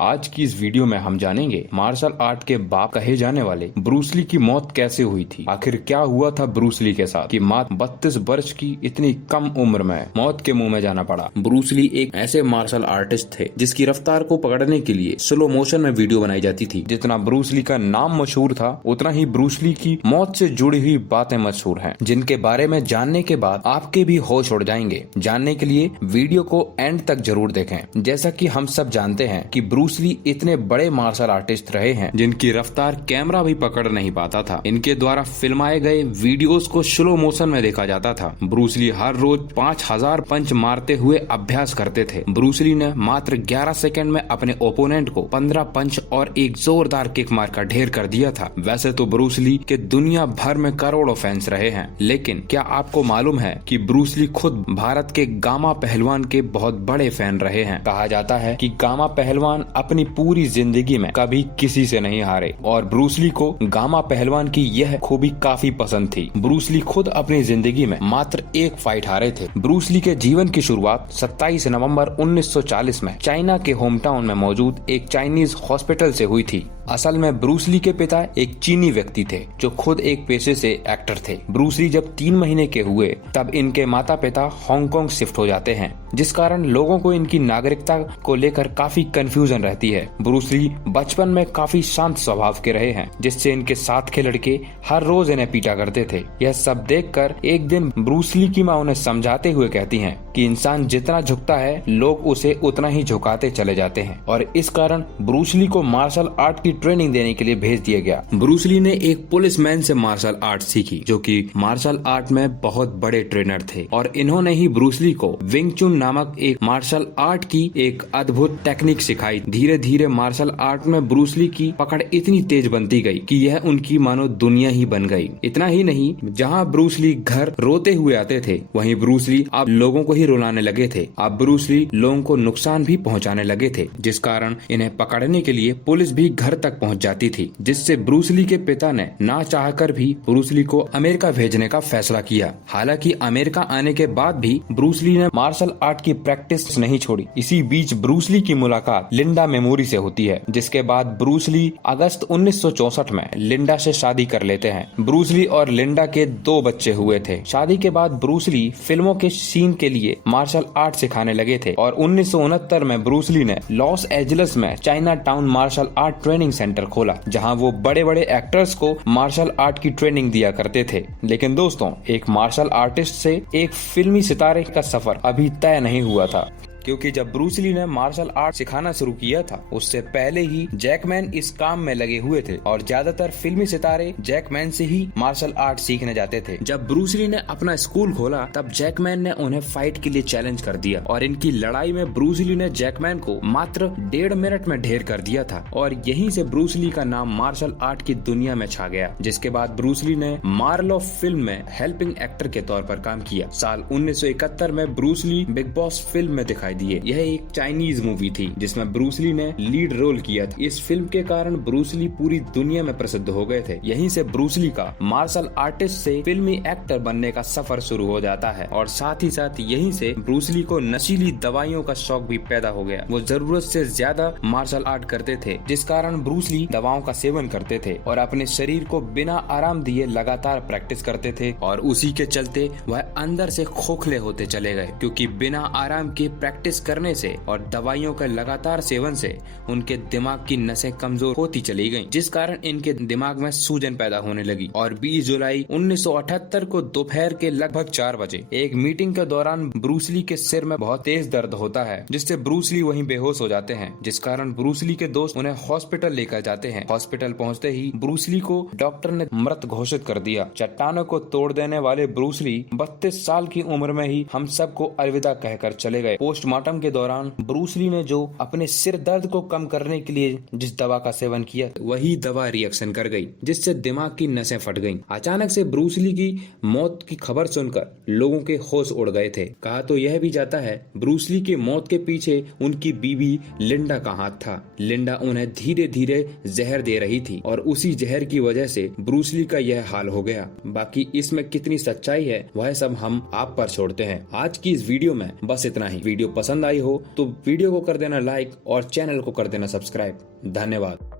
आज की इस वीडियो में हम जानेंगे मार्शल आर्ट के बाप कहे जाने वाले ब्रूस ली की मौत कैसे हुई थी। आखिर क्या हुआ था ब्रूस ली के साथ कि मात्र 32 वर्ष की इतनी कम उम्र में मौत के मुंह में जाना पड़ा। ब्रूस ली एक ऐसे मार्शल आर्टिस्ट थे जिसकी रफ्तार को पकड़ने के लिए स्लो मोशन में वीडियो बनाई जाती थी। जितना ब्रूस ली का नाम मशहूर था उतना ही ब्रूस ली की मौत से जुड़ी हुई बातें मशहूर हैं, जिनके बारे में जानने के बाद आपके भी होश उड़ जाएंगे। जानने के लिए वीडियो को एंड तक जरूर देखें। जैसा कि हम सब जानते हैं कि ब्रूस ली इतने बड़े मार्शल आर्टिस्ट रहे हैं जिनकी रफ्तार कैमरा भी पकड़ नहीं पाता था। इनके द्वारा फिल्माए गए वीडियोस को स्लो मोशन में देखा जाता था। ब्रूस ली हर रोज 5000 पंच मारते हुए अभ्यास करते थे। ब्रूस ली ने मात्र 11 सेकंड में अपने ओपोनेंट को 15 पंच और एक जोरदार किक मारकर ढेर कर दिया था। वैसे तो ब्रूस ली के दुनिया भर में करोड़ों फैंस रहे हैं, लेकिन क्या आपको मालूम है कि ब्रूस ली खुद भारत के गामा पहलवान के बहुत बड़े फैन रहे हैं। कहा जाता है कि गामा पहलवान अपनी पूरी जिंदगी में कभी किसी से नहीं हारे और ब्रूस ली को गामा पहलवान की यह खूबी काफी पसंद थी। ब्रूस ली खुद अपनी जिंदगी में मात्र एक फाइट हारे थे। ब्रूस ली के जीवन की शुरुआत 27 नवंबर 1940 में चाइना के होम टाउन में मौजूद एक चाइनीज हॉस्पिटल से हुई थी। असल में ब्रूस ली के पिता एक चीनी व्यक्ति थे जो खुद एक पेशे से एक्टर थे। ब्रूस ली जब 3 महीने के हुए तब इनके माता पिता हांगकांग शिफ्ट हो जाते हैं, जिस कारण लोगों को इनकी नागरिकता को लेकर काफी कंफ्यूजन रहती है। ब्रूस ली बचपन में काफी शांत स्वभाव के रहे हैं, जिससे इनके साथ के लड़के हर रोज इन्हें पीटा करते थे। यह सब देखकर एक दिन ब्रूस ली की मां उन्हें समझाते हुए कहती हैं कि इंसान जितना झुकता है लोग उसे उतना ही झुकाते चले जाते हैं, और इस कारण ब्रूस ली को मार्शल आर्ट की ट्रेनिंग देने के लिए भेज दिया गया। ब्रूस ली ने एक पुलिसमैन से मार्शल आर्ट सीखी जो कि मार्शल आर्ट में बहुत बड़े ट्रेनर थे, और इन्होंने ही ब्रूस ली को विंग चुन नामक एक मार्शल आर्ट की एक अद्भुत टेक्निक सिखाई। धीरे धीरे मार्शल आर्ट में ब्रूस ली की पकड़ इतनी तेज बनती गई कि यह उनकी मानो दुनिया ही बन गई। इतना ही नहीं, जहाँ ब्रूस ली घर रोते हुए आते थे वहीं ब्रूस ली अब लोगों को ही रुलाने लगे थे। अब ब्रूस ली लोगों को नुकसान भी पहुँचाने लगे थे, जिस कारण इन्हें पकड़ने के लिए पुलिस भी घर तक पहुंच जाती थी, जिससे ब्रूस ली के पिता ने ना चाहकर भी ब्रूस ली को अमेरिका भेजने का फैसला किया। हालांकि अमेरिका आने के बाद भी ब्रूस ली ने मार्शल आर्ट की प्रैक्टिस नहीं छोड़ी। इसी बीच ब्रूस ली की मुलाकात लिंडा मेमोरी से होती है, जिसके बाद ब्रूस ली अगस्त 1964 में लिंडा से शादी कर लेते हैं। ब्रूस ली और लिंडा के 2 बच्चे हुए थे। शादी के बाद ब्रूस ली फिल्मों के सीन के लिए मार्शल आर्ट सिखाने लगे थे, और 1969 में ब्रूस ली ने लॉस एंजलिस में Chinatown martial art training centre खोला, जहां वो बड़े बड़े एक्टर्स को मार्शल आर्ट की ट्रेनिंग दिया करते थे। लेकिन दोस्तों, एक मार्शल आर्टिस्ट से एक फिल्मी सितारे का सफर अभी तय नहीं हुआ था, क्योंकि जब ब्रूस ली ने मार्शल आर्ट सिखाना शुरू किया था उससे पहले ही जैकमैन इस काम में लगे हुए थे, और ज्यादातर फिल्मी सितारे जैकमैन से ही मार्शल आर्ट सीखने जाते थे। जब ब्रूस ली ने अपना स्कूल खोला तब जैकमैन ने उन्हें फाइट के लिए चैलेंज कर दिया, और इनकी लड़ाई में ब्रूस ली ने जैकमैन को मात्र 1.5 मिनट में ढेर कर दिया था, और यहीं से ब्रूस ली का नाम मार्शल आर्ट की दुनिया में छा गया। जिसके बाद ब्रूस ली ने मार्लो फिल्म में हेल्पिंग एक्टर के तौर पर काम किया। साल 1971 में Bruce Lee Big Boss film में दिखाई दिए। यह एक चाइनीज मूवी थी जिसमें ब्रूस ली ने लीड रोल किया था। इस फिल्म के कारण ब्रूस ली पूरी दुनिया में प्रसिद्ध हो गए थे। यहीं से ब्रूस ली का मार्शल आर्टिस्ट से फिल्मी एक्टर बनने का सफर शुरू हो जाता है, और साथ ही साथ यहीं से ब्रूस ली को नशीली दवाइयों का शौक भी पैदा हो गया। वो जरूरत से ज्यादा मार्शल आर्ट करते थे, जिस कारण ब्रूस ली दवाओं का सेवन करते थे और अपने शरीर को बिना आराम दिए लगातार प्रैक्टिस करते थे, और उसी के चलते वह अंदर से खोखले होते चले गए, क्योंकि बिना आराम के प्रैक्टिस करने से और दवाइयों के लगातार सेवन से उनके दिमाग की नसें कमजोर होती चली गईं, जिस कारण इनके दिमाग में सूजन पैदा होने लगी। और 20 जुलाई 1978 को दोपहर के लगभग 4 बजे एक मीटिंग के दौरान ब्रूस ली के सिर में बहुत तेज दर्द होता है, जिससे ब्रूस ली वहीं बेहोश हो जाते हैं, जिस कारण ब्रूस ली के दोस्त उन्हें हॉस्पिटल लेकर जाते हैं। हॉस्पिटल पहुंचते ही ब्रूस ली को डॉक्टर ने मृत घोषित कर दिया। चट्टानों को तोड़ देने वाले ब्रूस ली 32 साल की उम्र में ही हम सबको अलविदा कहकर चले गए। पोस्टमार्टम के दौरान ब्रूस ली ने जो अपने सिर दर्द को कम करने के लिए जिस दवा का सेवन किया वही दवा रिएक्शन कर गई, जिससे दिमाग की नसें फट गईं। अचानक से ब्रूस ली की मौत की खबर सुनकर लोगों के होश उड़ गए थे। कहा तो यह भी जाता है ब्रूस ली की मौत के पीछे उनकी बीवी लिंडा का हाथ था। लिंडा उन्हें धीरे धीरे जहर दे रही थी, और उसी जहर की वजह से ब्रूस ली का यह हाल हो गया। बाकी इसमें कितनी सच्चाई है वह सब हम आप पर छोड़ते हैं। आज की इस वीडियो में बस इतना ही। वीडियो पसंद आई हो तो वीडियो को कर देना लाइक और चैनल को कर देना सब्सक्राइब। धन्यवाद।